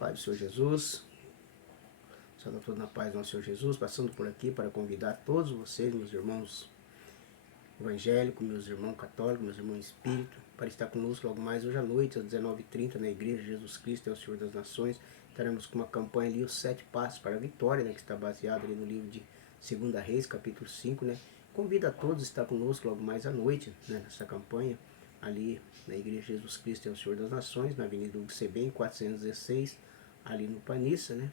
Pai do Senhor Jesus, saúde a todos na paz do nosso Senhor Jesus, passando por aqui para convidar todos vocês, meus irmãos evangélicos, meus irmãos católicos, meus irmãos espíritos, para estar conosco logo mais hoje à noite, às 19h30, na Igreja Jesus Cristo é o Senhor das Nações. Estaremos com uma campanha ali, os 7 passos para a vitória, né, que está baseado ali no livro de 2 Reis, capítulo 5, né. Convido a todos a estar conosco logo mais à noite, né, nessa campanha, ali na Igreja Jesus Cristo é o Senhor das Nações, na Avenida Hugo Sebem, 416, ali no Panissa, né.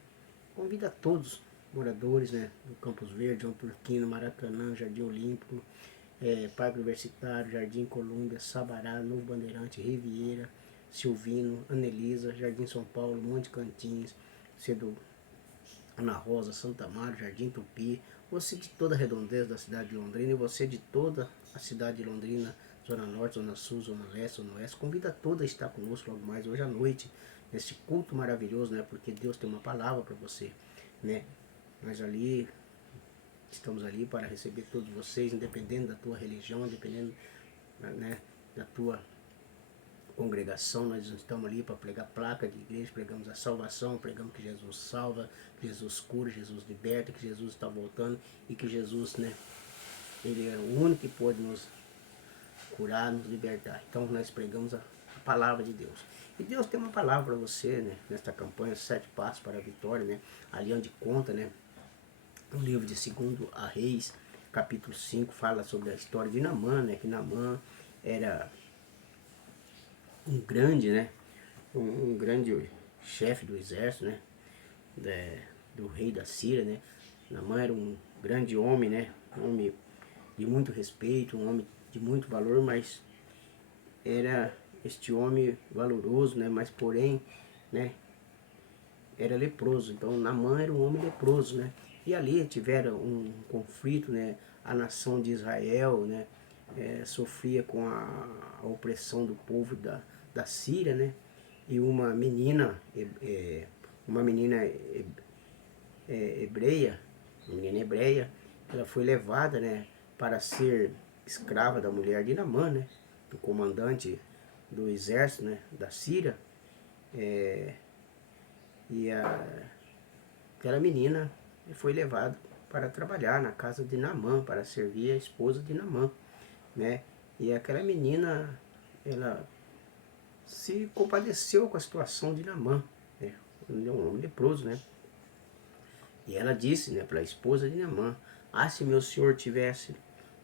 Convido a todos, moradores, né, do Campos Verde, João Turquino, Maracanã, Jardim Olímpico, Parque Universitário, Jardim Colômbia, Sabará, Novo Bandeirante, Riviera, Silvino, Anelisa, Jardim São Paulo, Monte Cantins, Cedo, Ana Rosa, Santa Amaro, Jardim Tupi, você de toda a redondeza da cidade de Londrina e você de toda a cidade de Londrina, Zona Norte, Zona Sul, Zona Leste, Zona Oeste, convida toda a estar conosco logo mais hoje à noite, nesse culto maravilhoso, né? Porque Deus tem uma palavra para você, né? Nós ali estamos ali para receber todos vocês, independente da tua religião, independente, né, da tua congregação. Nós estamos ali para pregar placa de igreja, pregamos a salvação, pregamos que Jesus salva, que Jesus cura, Jesus liberta, que Jesus está voltando e que Jesus, né, Ele é o único que pode nos curar, nos libertar. Então nós pregamos a palavra de Deus. E Deus tem uma palavra para você, né, nesta campanha, 7 passos para a vitória, né, ali onde conta, né, o livro de 2 Reis, capítulo 5, fala sobre a história de Naamã, né, que Naamã era um grande, né, um grande chefe do exército, né, do rei da Síria, né. Naamã era um grande homem, né, um homem de muito respeito, um homem de muito valor, mas era este homem valoroso, né, mas porém, né, era leproso. Então Naamã era um homem leproso, né, e ali tiveram um conflito, né, a nação de Israel, né, sofria com a opressão do povo da Síria, né, e uma menina hebreia, uma menina hebreia, ela foi levada, né, para ser escrava da mulher de Naamã, né, do comandante do exército, né, da Síria, e aquela menina foi levada para trabalhar na casa de Naamã, para servir a esposa de Naamã, né, e aquela menina, ela se compadeceu com a situação de Naamã, né, um homem leproso, né, e ela disse, né, para a esposa de Naamã: ah, se meu senhor tivesse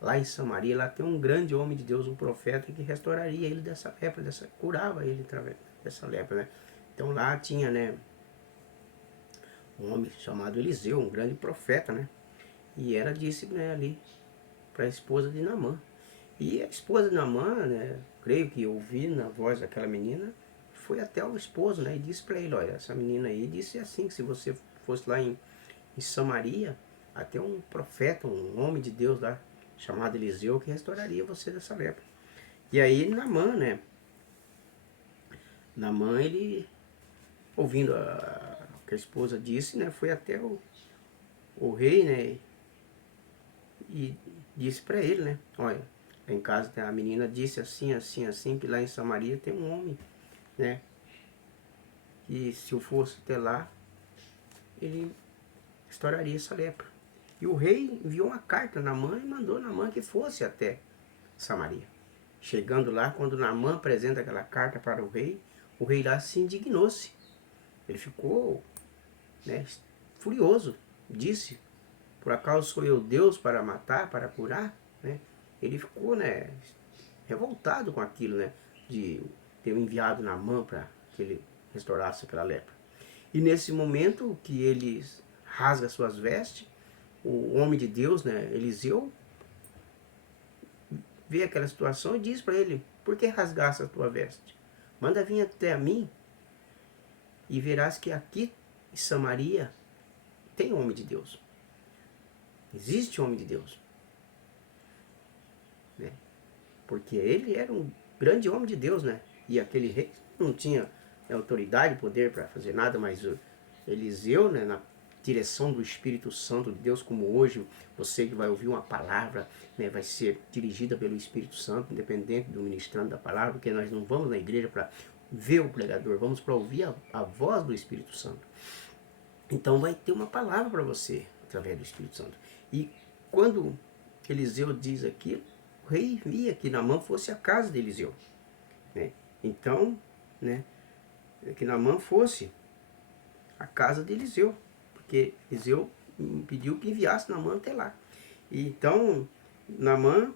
lá em Samaria, lá tem um grande homem de Deus, um profeta, que restauraria ele dessa lepra, curava ele através dessa lepra, né. Então lá tinha, né, um homem chamado Eliseu, um grande profeta, né, e ela disse, né, ali para a esposa de Naamã. E a esposa de Naamã, né, creio que ouvindo a voz daquela menina, foi até o esposo, né, e disse para ele: olha, essa menina aí disse assim, que se você fosse lá em Samaria, até um profeta, um homem de Deus lá, chamado Eliseu, que restauraria você dessa lepra. E aí Naamã, né, Naamã, ele, ouvindo o que a esposa disse, né, foi até o rei, né, e disse para ele, né, olha, lá em casa a menina disse assim, assim, assim, que lá em Samaria tem um homem, né, que se eu fosse até lá, ele restauraria essa lepra. E o rei enviou uma carta a Naamã e mandou Naamã que fosse até Samaria. Chegando lá, quando Naamã apresenta aquela carta para o rei lá se indignou-se. Ele ficou, né, furioso. Disse: por acaso sou eu Deus para matar, para curar? Né? Ele ficou, né, revoltado com aquilo, né, de ter enviado Naamã para que ele restaurasse aquela lepra. E nesse momento que ele rasga suas vestes, o homem de Deus, né, Eliseu, vê aquela situação e diz para ele: por que rasgaste a tua veste? Manda vir até a mim e verás que aqui em Samaria tem homem de Deus. Existe homem de Deus. Né? Porque ele era um grande homem de Deus, né? E aquele rei não tinha autoridade, poder para fazer nada, mas o Eliseu, né, na direção do Espírito Santo de Deus, como hoje você que vai ouvir uma palavra, né, vai ser dirigida pelo Espírito Santo, independente do ministrando da palavra, porque nós não vamos na igreja para ver o pregador, vamos para ouvir a voz do Espírito Santo. Então vai ter uma palavra para você através do Espírito Santo. E quando Eliseu diz aquilo, o rei via que Naamã fosse a casa de Eliseu. Né? Então, né, que Naamã fosse a casa de Eliseu, porque Eliseu pediu que enviasse Naamã até lá. E então, Naamã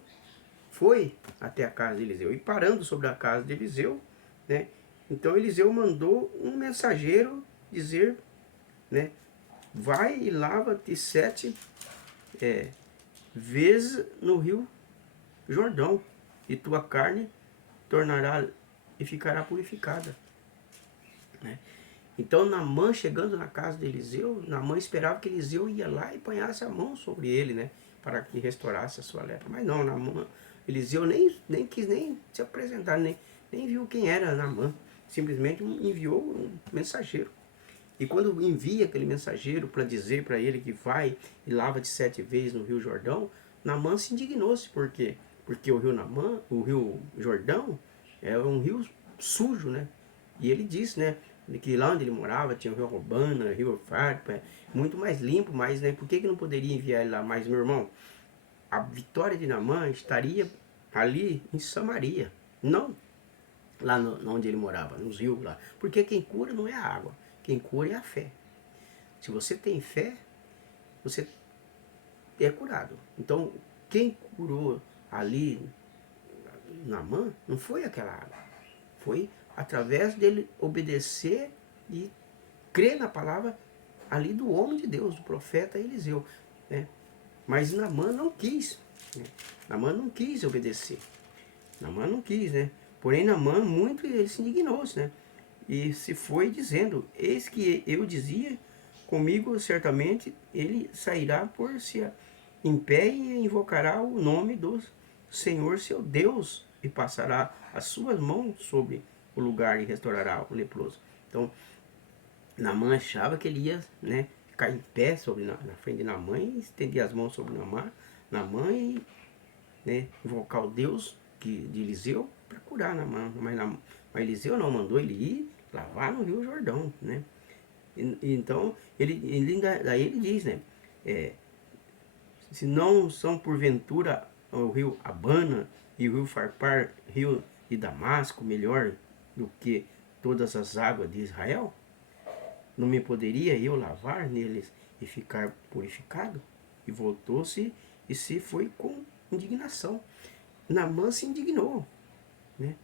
foi até a casa de Eliseu. E parando sobre a casa de Eliseu, né, então Eliseu mandou um mensageiro dizer, né, vai e lava-te 7 vezes no rio Jordão, e tua carne tornará e ficará purificada. Né? Então Naamã, chegando na casa de Eliseu, Naamã esperava que Eliseu ia lá e ponhasse a mão sobre ele, né, para que restaurasse a sua lepra. Mas não, Naamã, Eliseu nem quis nem se apresentar, nem viu quem era Naamã. Simplesmente enviou um mensageiro. E quando envia aquele mensageiro para dizer para ele que vai e lava-te 7 vezes no rio Jordão, Naamã se indignou-se. Por quê? Porque o rio Jordão é um rio sujo, né? E ele disse, né, que lá onde ele morava tinha o rio Robana, o rio Eufrates, muito mais limpo, mas né, por que não poderia enviar ele lá? Mas, meu irmão, a vitória de Naamã estaria ali em Samaria, não lá onde ele morava, nos rios lá. Porque quem cura não é a água, quem cura é a fé. Se você tem fé, você é curado. Então, quem curou ali Naamã não foi aquela água, foi através dele obedecer e crer na palavra ali do homem de Deus, do profeta Eliseu. Né? Mas Naamã não quis. Né? Naamã não quis obedecer. Naamã não quis, né? Porém, Naamã muito ele se indignou-se, né? E se foi dizendo, eis que eu dizia, comigo certamente ele sairá por si em pé e invocará o nome do Senhor seu Deus e passará as suas mãos sobre o lugar e restaurará o leproso. Então, Naamã achava que ele ia, né, ficar em pé na frente de Naamã e estender as mãos sobre Naamã e, né, invocar o Deus de Eliseu para curar Naamã. Mas Eliseu não mandou ele ir lavar no Rio Jordão, né? Então, daí ele diz, né, se não são porventura o rio Abana e o rio Farpar, rio de Damasco, melhor do que todas as águas de Israel? Não me poderia eu lavar neles e ficar purificado? E voltou-se e se foi com indignação. Naamã se indignou, né?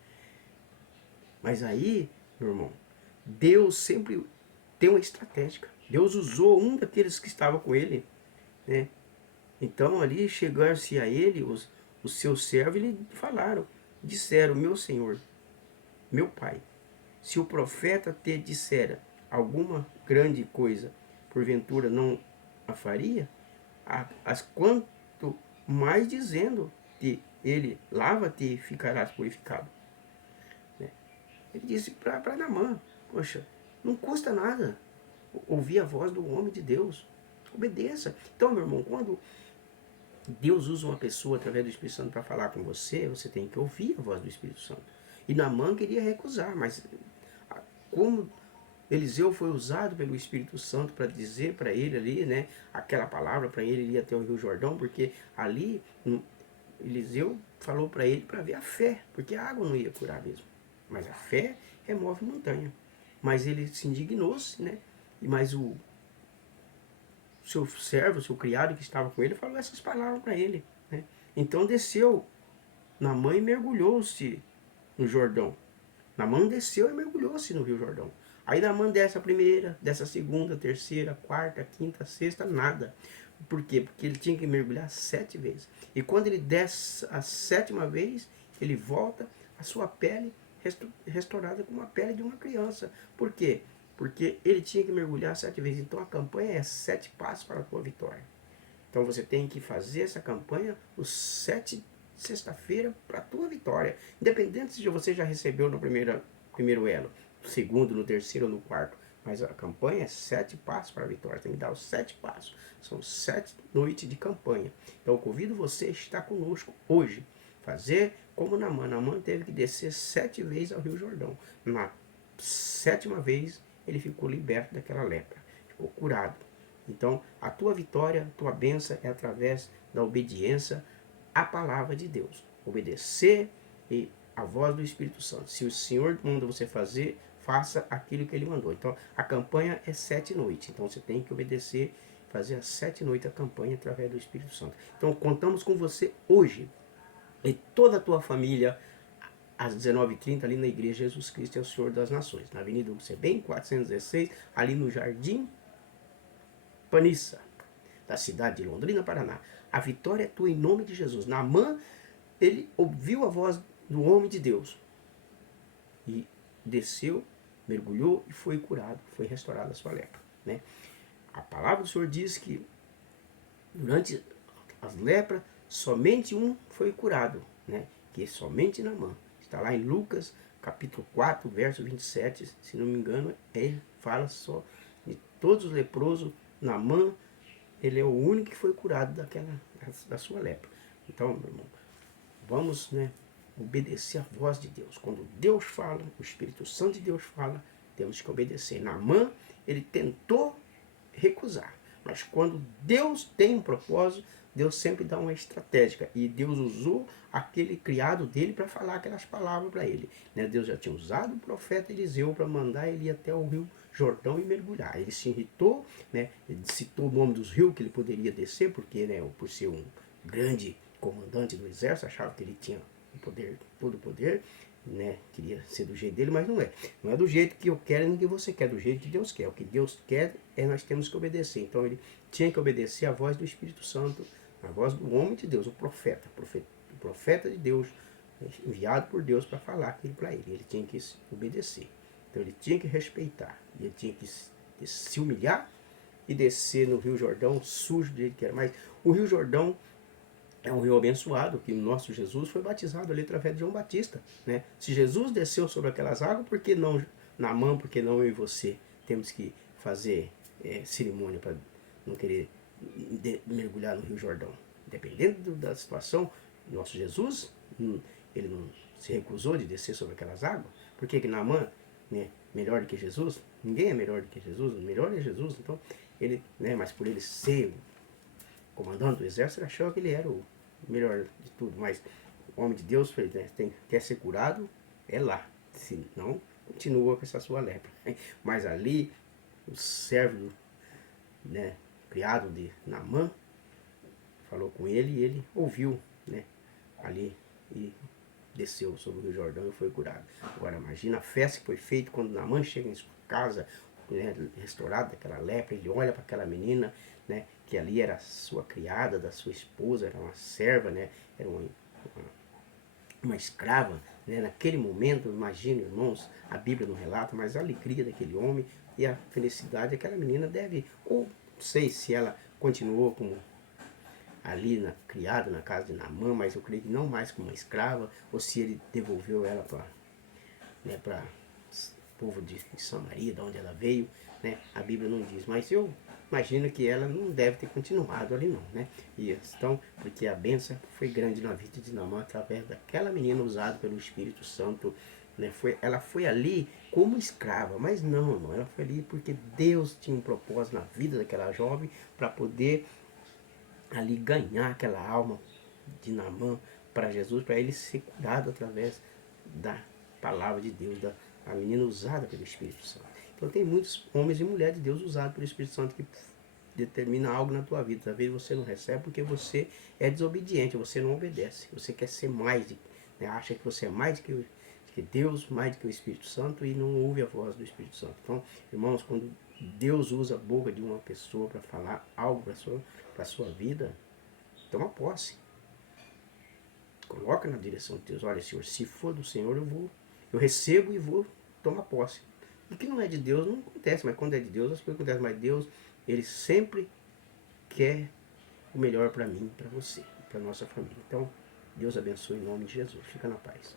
Mas aí, meu irmão, Deus sempre tem uma estratégia. Deus usou um daqueles que estava com ele, né? Então ali chegaram-se a ele os seus servos e lhe falaram, disseram, meu senhor, meu pai, se o profeta te dissera alguma grande coisa, porventura não a faria? As quanto mais dizendo-te ele, lava-te e ficarás purificado. Ele disse para Naamã, poxa, não custa nada ouvir a voz do homem de Deus. Obedeça. Então, meu irmão, quando Deus usa uma pessoa através do Espírito Santo para falar com você, você tem que ouvir a voz do Espírito Santo. E Naamã queria recusar, mas como Eliseu foi usado pelo Espírito Santo para dizer para ele ali, né, aquela palavra para ele ir até o Rio Jordão, porque ali Eliseu falou para ele para ver a fé, porque a água não ia curar mesmo. Mas a fé remove montanha. Mas ele se indignou-se, né? Mas o seu servo, o seu criado que estava com ele, falou essas palavras para ele. Né? Então desceu Naamã e mergulhou-se no Jordão. Naamã desceu e mergulhou-se no Rio Jordão. Aí Naamã desce a primeira, desce a segunda, terceira, quarta, quinta, sexta, nada. Por quê? Porque ele tinha que mergulhar 7 vezes. E quando ele desce a 7ª vez, ele volta, a sua pele restaurada como a pele de uma criança. Por quê? Porque ele tinha que mergulhar 7 vezes. Então a campanha é 7 passos para a tua vitória. Então você tem que fazer essa campanha os 7 sexta-feira para a tua vitória. Independente se você já recebeu no primeiro elo, no segundo, no terceiro ou no quarto. Mas a campanha é 7 passos para a vitória. Tem que dar os 7 passos. São 7 noites de campanha. Então eu convido você a estar conosco hoje. Fazer como Naamã. Naamã teve que descer 7 vezes ao Rio Jordão. Na 7ª vez ele ficou liberto daquela lepra, ficou curado. Então, a tua vitória, a tua bênção é através da obediência à palavra de Deus. Obedecer e a voz do Espírito Santo. Se o Senhor manda você fazer, faça aquilo que Ele mandou. Então, a campanha é 7 noites. Então, você tem que obedecer, fazer as 7 noites a campanha através do Espírito Santo. Então, contamos com você hoje e toda a tua família às 19h30 ali na Igreja Jesus Cristo é o Senhor das Nações, na Avenida Hugo Sebem, 416, ali no Jardim Panissa, da cidade de Londrina, Paraná. A vitória é tua em nome de Jesus. Naamã, ele ouviu a voz do homem de Deus e desceu, mergulhou e foi curado, foi restaurada a sua lepra, né? A palavra do Senhor diz que durante as lepras somente um foi curado, né? Que é somente Naamã. Está lá em Lucas capítulo 4, verso 27, se não me engano, fala só de todos os leprosos. Naamã, ele é o único que foi curado da sua lepra. Então, meu irmão, vamos, né, obedecer a voz de Deus. Quando Deus fala, o Espírito Santo de Deus fala, temos que obedecer. Naamã, ele tentou recusar, mas quando Deus tem um propósito, Deus sempre dá uma estratégia. E Deus usou aquele criado dele para falar aquelas palavras para ele, né? Deus já tinha usado o profeta Eliseu para mandar ele ir até o rio Jordão e mergulhar. Ele se irritou, né? Ele citou o nome dos rios que ele poderia descer, porque, né, por ser um grande comandante do exército, achava que ele tinha o poder, todo o poder, né? Queria ser do jeito dele, mas não é. Não é do jeito que eu quero nem que você quer, do jeito que Deus quer. O que Deus quer nós temos que obedecer. Então ele tinha que obedecer a voz do Espírito Santo, a voz do homem de Deus, o profeta de Deus, enviado por Deus para falar aquilo para ele. Ele tinha que obedecer. Então ele tinha que respeitar. Ele tinha que se humilhar e descer no Rio Jordão sujo do jeito que era. Mas o Rio Jordão é um rio abençoado, que o nosso Jesus foi batizado ali através de João Batista, né? Se Jesus desceu sobre aquelas águas, por que não Naamã, por que não eu e você temos que fazer cerimônia para não querer mergulhar no Rio Jordão? Dependendo da situação, nosso Jesus, ele não se recusou de descer sobre aquelas águas. Por que Naamã, né, melhor do que Jesus? Ninguém é melhor do que Jesus, o melhor é Jesus. Então, ele, né, mas por ele ser comandante do exército, ele achou que ele era o melhor de tudo. Mas o homem de Deus fez, né, quer ser curado, é lá. Se não, continua com essa sua lepra. Mas ali, o servo, né, criado de Naamã, falou com ele e ele ouviu, né, ali e desceu sobre o Rio Jordão e foi curado. Agora imagina a festa que foi feita quando Naamã chega em sua casa, né, restaurado daquela lepra, ele olha para aquela menina, né, que ali era sua criada, da sua esposa, era uma serva, né, era uma escrava, né, naquele momento, imagina, irmãos, a Bíblia não relata, mas a alegria daquele homem e a felicidade daquela menina deve, ou não sei se ela continuou como ali criada na casa de Naamã, mas eu creio que não mais como uma escrava, ou se ele devolveu ela para, né, para o povo de Samaria, de onde ela veio, né, a Bíblia não diz, mas eu imagino que ela não deve ter continuado ali não, né? E então, porque a bênção foi grande na vida de Naamã através daquela menina usada pelo Espírito Santo, né? Ela foi ali como escrava, mas não, ela foi ali porque Deus tinha um propósito na vida daquela jovem para poder ali ganhar aquela alma de Naamã para Jesus, para ele ser curado através da palavra de Deus, da a menina usada pelo Espírito Santo. Então tem muitos homens e mulheres de Deus usados pelo Espírito Santo que determina algo na tua vida. Talvez você não recebe porque você é desobediente, você não obedece. Você quer ser mais, né? Acha que você é mais que Deus, mais do que o Espírito Santo e não ouve a voz do Espírito Santo. Então, irmãos, quando Deus usa a boca de uma pessoa para falar algo para a sua vida, toma posse. Coloca na direção de Deus. Olha, Senhor, se for do Senhor, eu recebo e vou tomar posse. E que não é de Deus, não acontece, mas quando é de Deus, as coisas acontecem. Mas Deus, ele sempre quer o melhor para mim, para você, para nossa família. Então, Deus abençoe em nome de Jesus. Fica na paz.